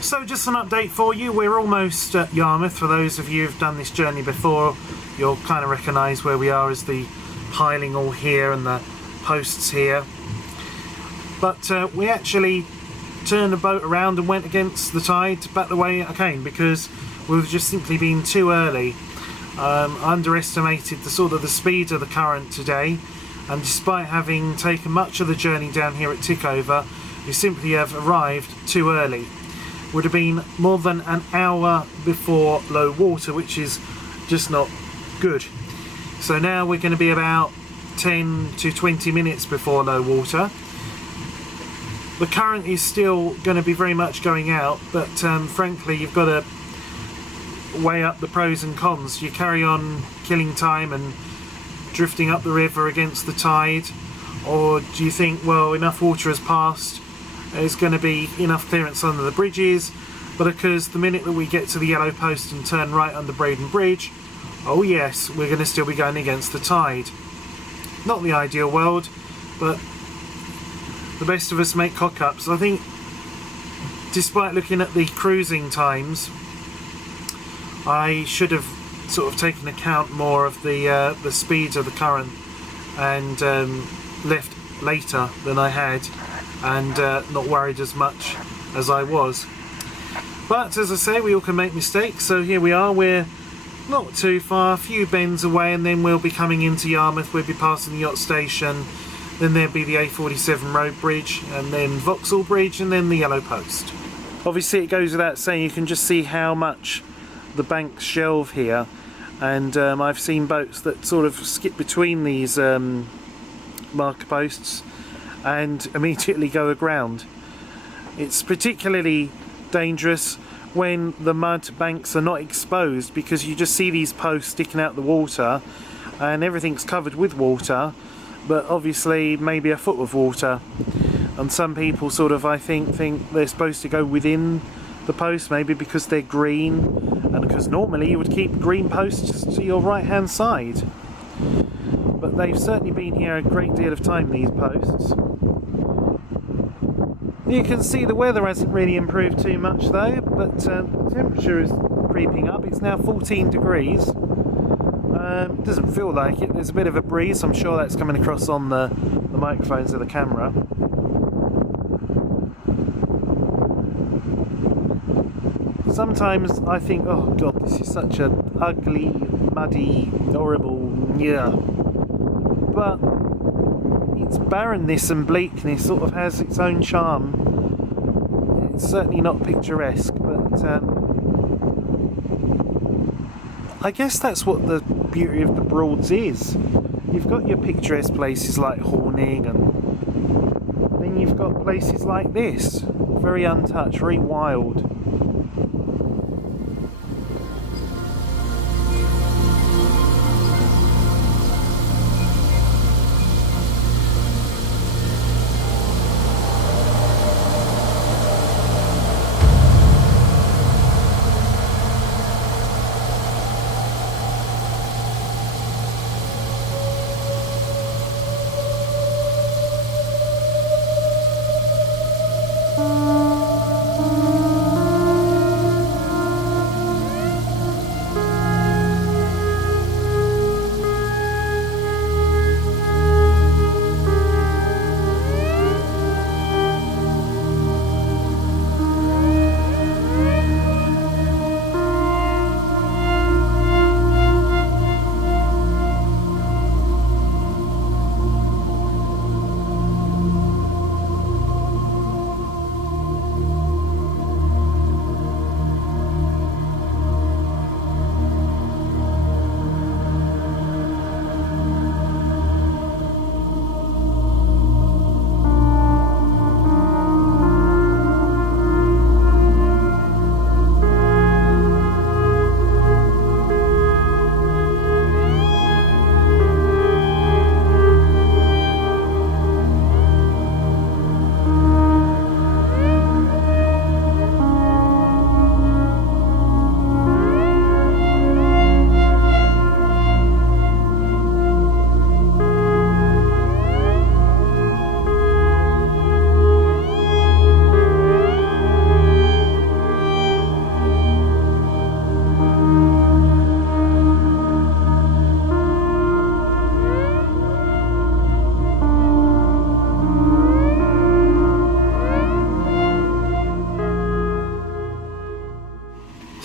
So just an update for you, we're almost at Yarmouth. For those of you who've done this journey before, you'll kind of recognise where we are as the piling all here and the posts here. But we actually turned the boat around and went against the tide back the way I came because we've just simply been too early. Underestimated the speed of the current today, and despite having taken much of the journey down here at Tickover, we simply have arrived too early. Would have been more than an hour before low water, which is just not good. So now we're going to be about 10 to 20 minutes before low water. The current is still going to be very much going out, but frankly you've got to weigh up the pros and cons. You carry on killing time and drifting up the river against the tide, or do you think, well, enough water has passed, there's going to be enough clearance under the bridges, but because the minute that we get to the yellow post and turn right under Breydon Bridge, oh yes, we're going to still be going against the tide. Not the ideal world, but the best of us make cock-ups. I think despite looking at the cruising times, I should have sort of taken account more of the speeds of the current and left later than I had, and not worried as much as I was. But as I say, we all can make mistakes, so here we are. We're not too far, a few bends away, and then we'll be coming into Yarmouth. We'll be passing the yacht station, then there'll be the A47 Road Bridge, and then Vauxhall Bridge, and then the yellow post. Obviously it goes without saying, you can just see how much the banks shelve here, and I've seen boats that sort of skip between these marker posts and immediately go aground. It's particularly dangerous when the mud banks are not exposed, because you just see these posts sticking out the water and everything's covered with water, but obviously maybe a foot of water, and some people sort of, I think they're supposed to go within the post, maybe because they're green, and because normally you would keep green posts to your right hand side. But they've certainly been here a great deal of time, these posts. You can see the weather hasn't really improved too much though, but the temperature is creeping up. It's now 14 degrees. It doesn't feel like it. There's a bit of a breeze. I'm sure that's coming across on the microphones of the camera. Sometimes I think, oh god, this is such a ugly, muddy, horrible, yeah. But its barrenness and bleakness sort of has its own charm. It's certainly not picturesque, but I guess that's what the beauty of the Broads is. You've got your picturesque places like Horning, and then you've got places like this, very untouched, very wild.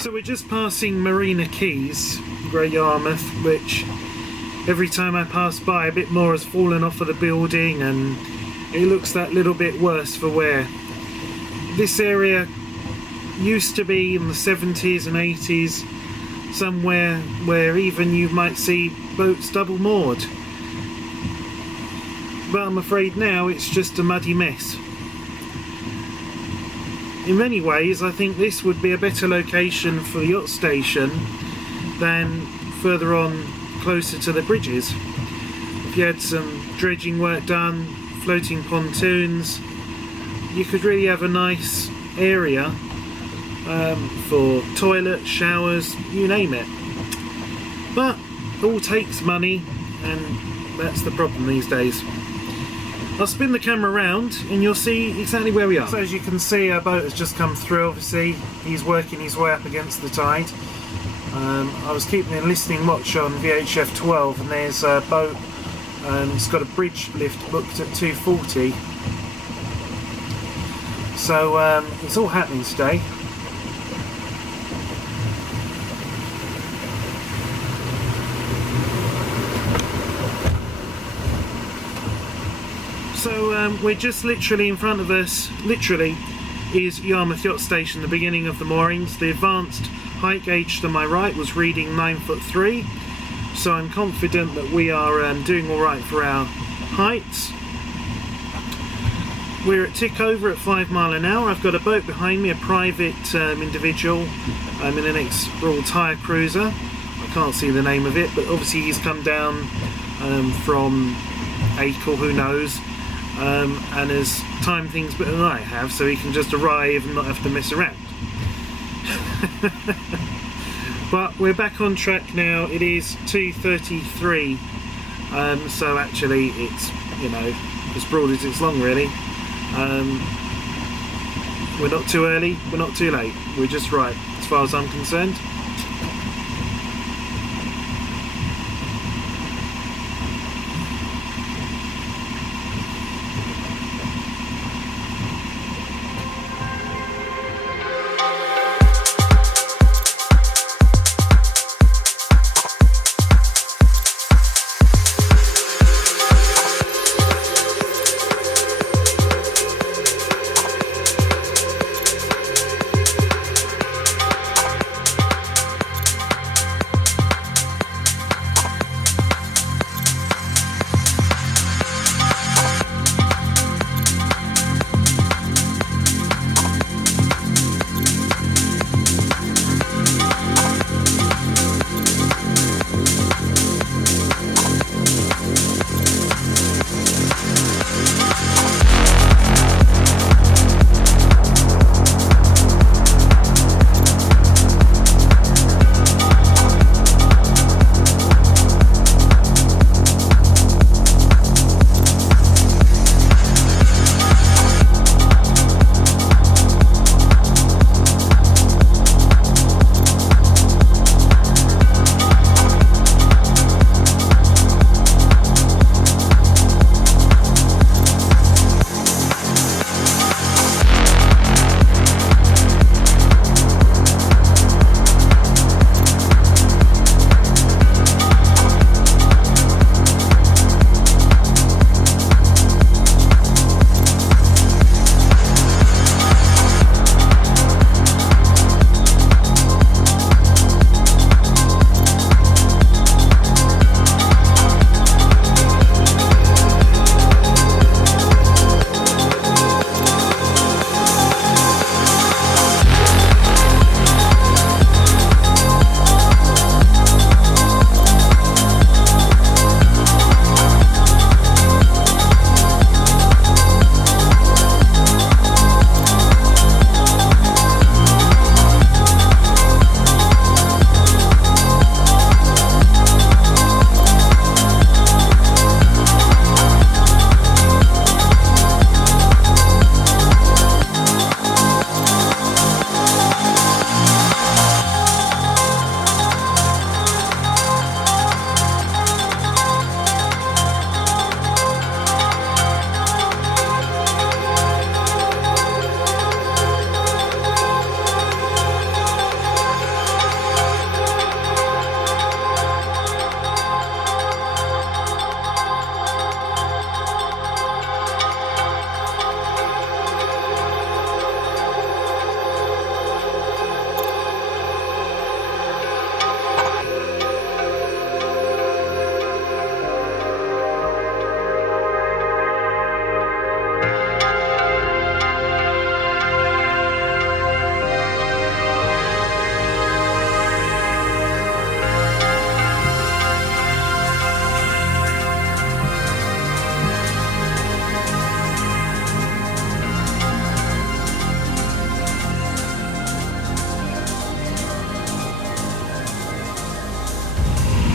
So we're just passing Marina Quays, Great Yarmouth, which every time I pass by a bit more has fallen off of the building and it looks that little bit worse for wear. This area used to be in the 70s and 80s somewhere where even you might see boats double moored, but I'm afraid now it's just a muddy mess. In many ways I think this would be a better location for the yacht station than further on closer to the bridges. If you had some dredging work done, floating pontoons, you could really have a nice area for toilets, showers, you name it. But it all takes money, and that's the problem these days. I'll spin the camera around and you'll see exactly where we are. So as you can see, our boat has just come through. Obviously he's working his way up against the tide. I was keeping a listening watch on VHF 12 and there's a boat, it's got a bridge lift booked at 2:40. So it's all happening today. So we're just literally in front of us, literally, is Yarmouth Yacht Station, the beginning of the moorings. The advanced height gauge to my right was reading 9'3", so I'm confident that we are doing alright for our heights. We're at tick over at 5 miles an hour. I've got a boat behind me, a private individual in an ex-Royal Tyre cruiser. I can't see the name of it, but obviously he's come down from Acle, who knows, and has timed things better than I have, so he can just arrive and not have to mess around. But we're back on track now. It is 2:33, so actually it's, you know, as broad as it's long really. We're not too early, we're not too late, we're just right as far as I'm concerned.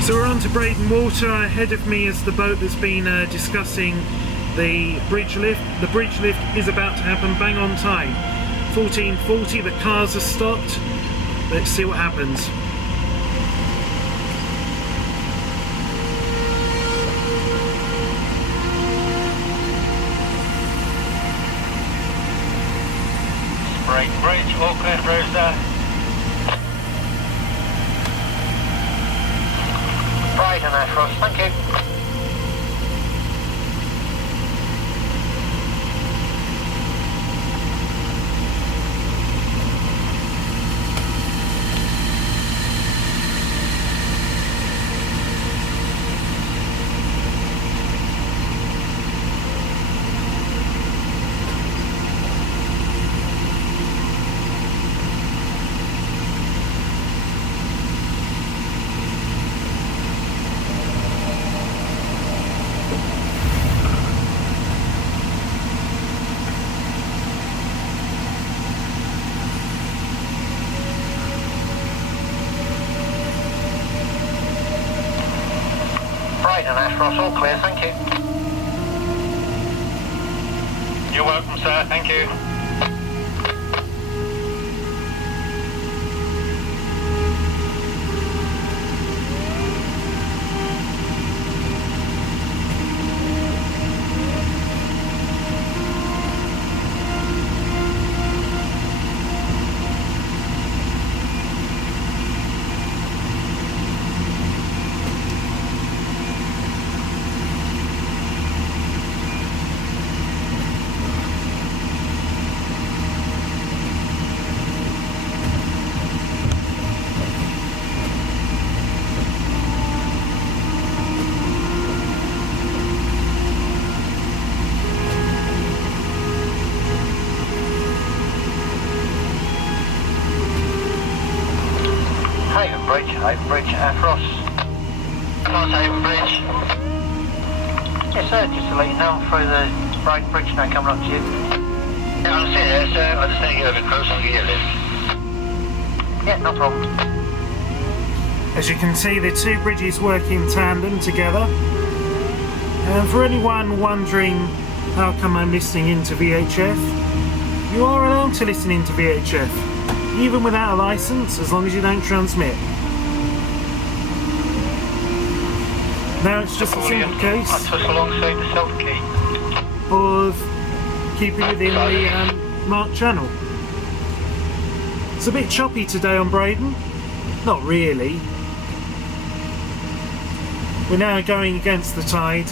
So we're on to Breydon Water. Ahead of me is the boat that's been discussing the bridge lift. The bridge lift is about to happen bang on time. 14:40, the cars are stopped. Let's see what happens. Breydon Bridge, all clear for Rooster. Breydon Ashross, thank you. Breydon Ashross, all clear, thank you. You're welcome, sir, thank you. Oulton Bridge, Afros. Class Oulton Bridge. Yes sir, just to let you know, I'm through the Breydon Bridge now, coming up to you. Yeah, I'm seeing it sir, I'm just taking over close, I'll give you a lift. Yeah, no problem. As you can see, the two bridges work in tandem together. And for anyone wondering how come I'm listening into VHF, you are allowed to listen into VHF, even without a licence, as long as you don't transmit. Now it's just a simple case alongside the South Key of keeping within the marked channel. It's a bit choppy today on Braden. Not really. We're now going against the tide.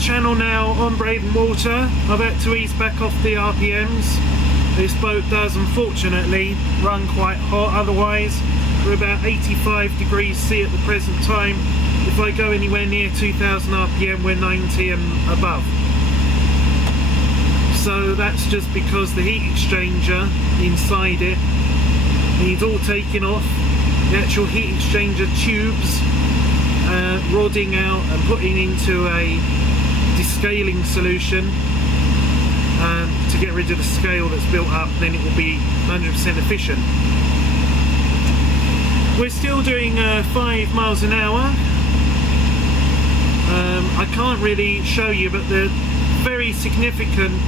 Channel now on Breydon Water. I've had to ease back off the RPMs This boat does unfortunately run quite hot, otherwise we're about 85 degrees C at the present time. If I go anywhere near 2000 RPM we're 90 and above. So that's just because the heat exchanger inside it needs all taking off, the actual heat exchanger tubes rodding out and putting into a descaling solution to get rid of the scale that's built up, then it will be 100% efficient. We're still doing 5 miles an hour. I can't really show you, but the very significant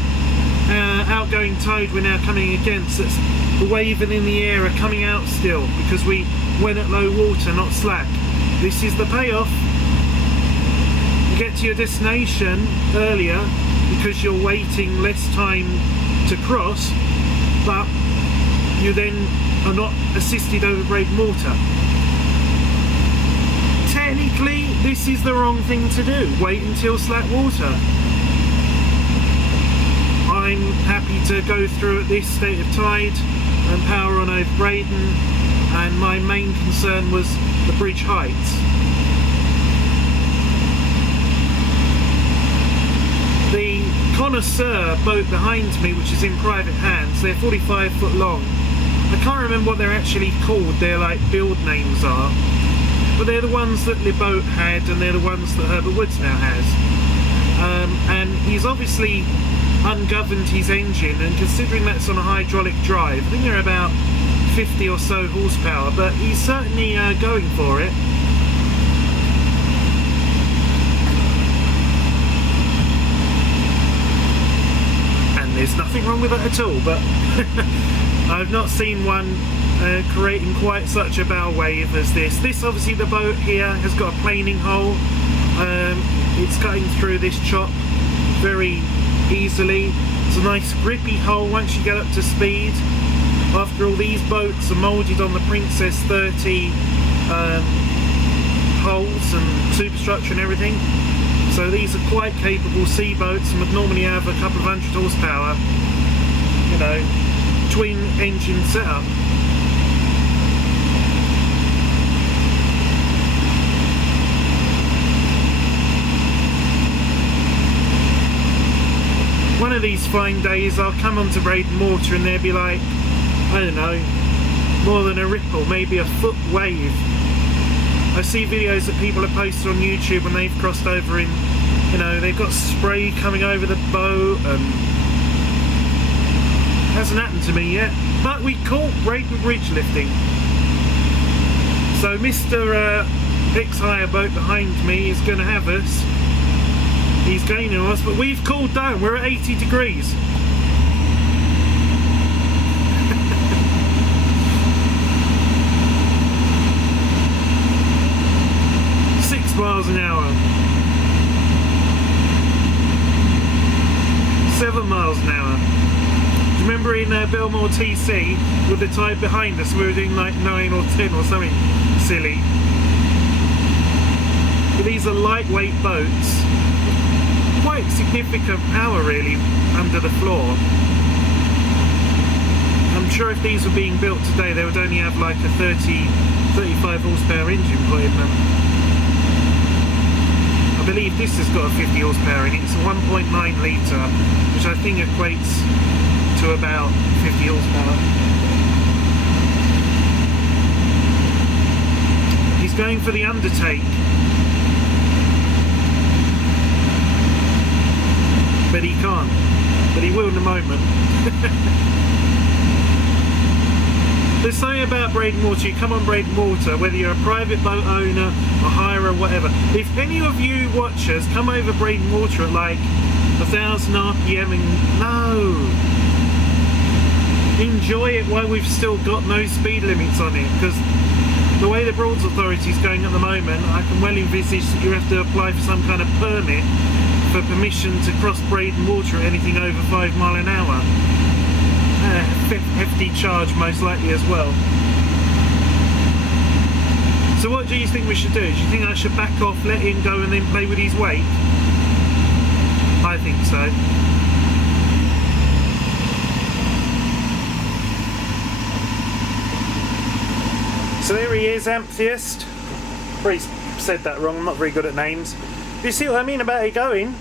outgoing tide we're now coming against, that's the wave and in the air are coming out still because we went at low water, not slack. This is the payoff. You get to your destination earlier because you're waiting less time to cross, but you then are not assisted over Breydon Water. Technically, this is the wrong thing to do. Wait until slack water. I'm happy to go through at this state of tide and power on over Braden, and my main concern was the bridge heights. The Connoisseur boat behind me, which is in private hands, they're 45 foot long. I can't remember what they're actually called, their like build names are, but they're the ones that Boat had and they're the ones that Herbert Woods now has. And he's obviously ungoverned his engine, and considering that's on a hydraulic drive, I think they're about 50 or so horsepower, but he's certainly going for it. And there's nothing wrong with that at all, but I've not seen one creating quite such a bow wave as this. This, obviously, the boat here has got a planing hole. It's cutting through this chop very easily. It's a nice grippy hole once you get up to speed. After all, these boats are moulded on the Princess 30 hulls and superstructure and everything. So these are quite capable sea boats and would normally have a couple of 100 horsepower, you know, twin engine setup. One of these fine days I'll come onto Breydon Water and there'll be like, I don't know, more than a ripple, maybe a foot wave. I see videos that people have posted on YouTube when they've crossed over in, you know, they've got spray coming over the boat, and it hasn't happened to me yet. But we caught Breydon Bridge lifting. So Mr. X-Hire boat behind me is going to have us. He's gaining on us, but we've cooled down. We're at 80 degrees. 6 miles an hour. 7 miles an hour. Do you remember in Belmore TC with the tide behind us, we were doing like 9 or 10 or something silly. But these are lightweight boats. Quite significant power really under the floor. I'm sure if these were being built today they would only have like a 35 horsepower engine put in them. I believe this has got a 50 horsepower in it. It's a 1.9 litre, which I think equates to about 50 horsepower. He's going for the undertake. But he can't. But he will in a moment. There's something about Breydon Water. You come on Breydon Water, whether you're a private boat owner, a hirer, whatever. If any of you watchers come over Breydon Water at like 1000 RPM and no, enjoy it while we've still got no speed limits on it, because the way the Broads Authority is going at the moment, I can well envisage that you have to apply for some kind of permit for permission to cross Breydon Water at anything over 5 miles an hour. Hefty charge most likely as well. So what do you think we should do? Do you think I should back off, let him go and then play with his weight? I think so. So there he is, Amphiest. Probably said that wrong, I'm not very good at names. You see what I mean about it going?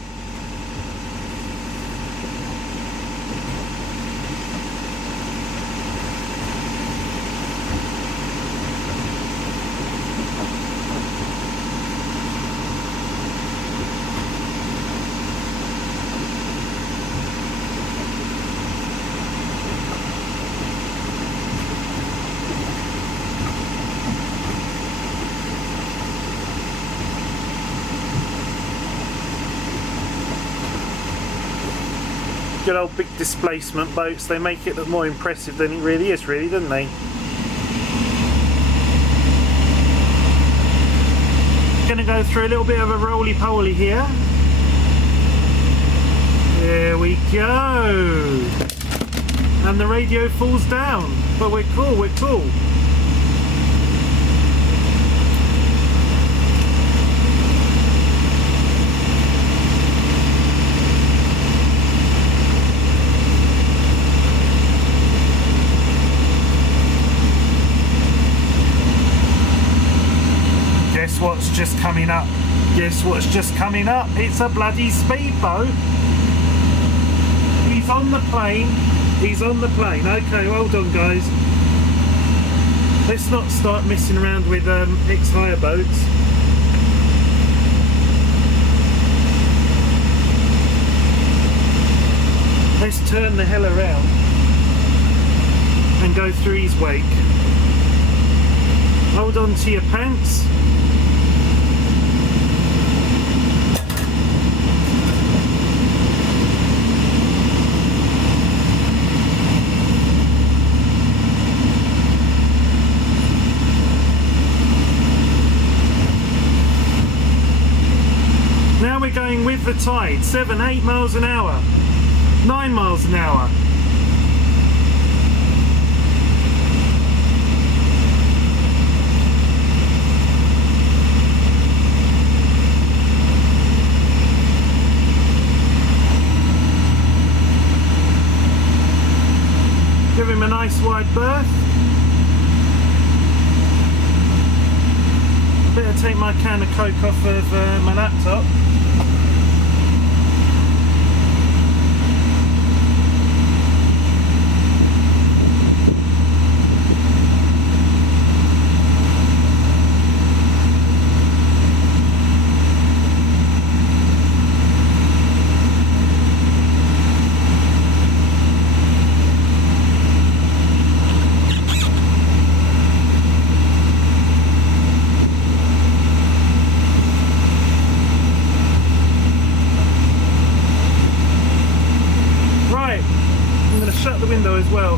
Good old big displacement boats, they make it look more impressive than it really is, really, don't they? Gonna go through a little bit of a roly-poly here. There we go. And the radio falls down. But we're cool, we're cool. Guess what's just coming up? Guess what's just coming up? It's a bloody speedboat. He's on the plane. He's on the plane. Okay, hold on, guys. Let's not start messing around with ex-hire boats. Let's turn the hell around and go through his wake. Hold on to your pants. Now we're going with the tide, 7-8 miles an hour, 9 miles an hour. Give him a nice wide berth. Better take my can of Coke off of my laptop. Shut the window as well.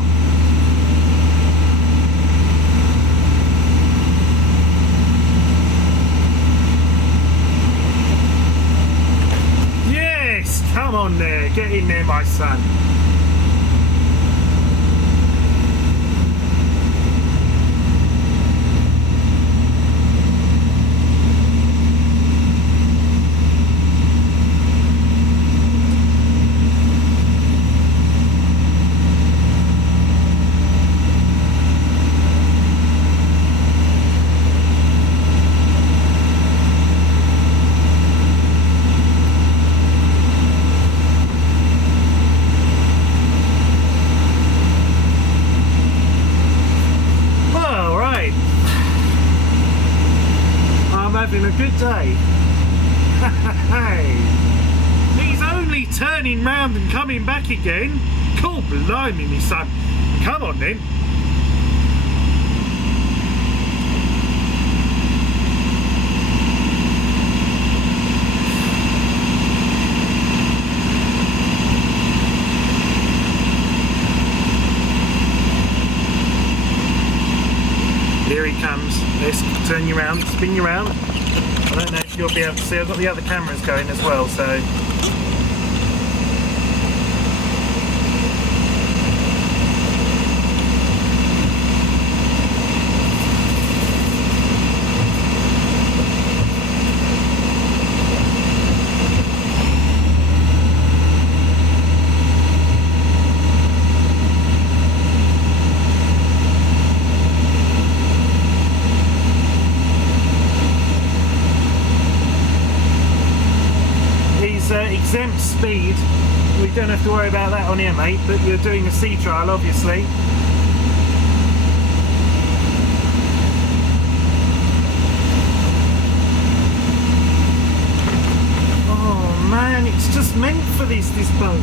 Yes! Come on there, get in there, my son. Having a good day. He's only turning round and coming back again. Cool, blimey, me son. Come on then. Here he comes. Let's turn you around, spin you around. I don't know if you'll be able to see, I've got the other cameras going as well, so. speed. We don't have to worry about that on here, mate, but you're doing a sea trial, obviously. Oh man, it's just meant for this boat.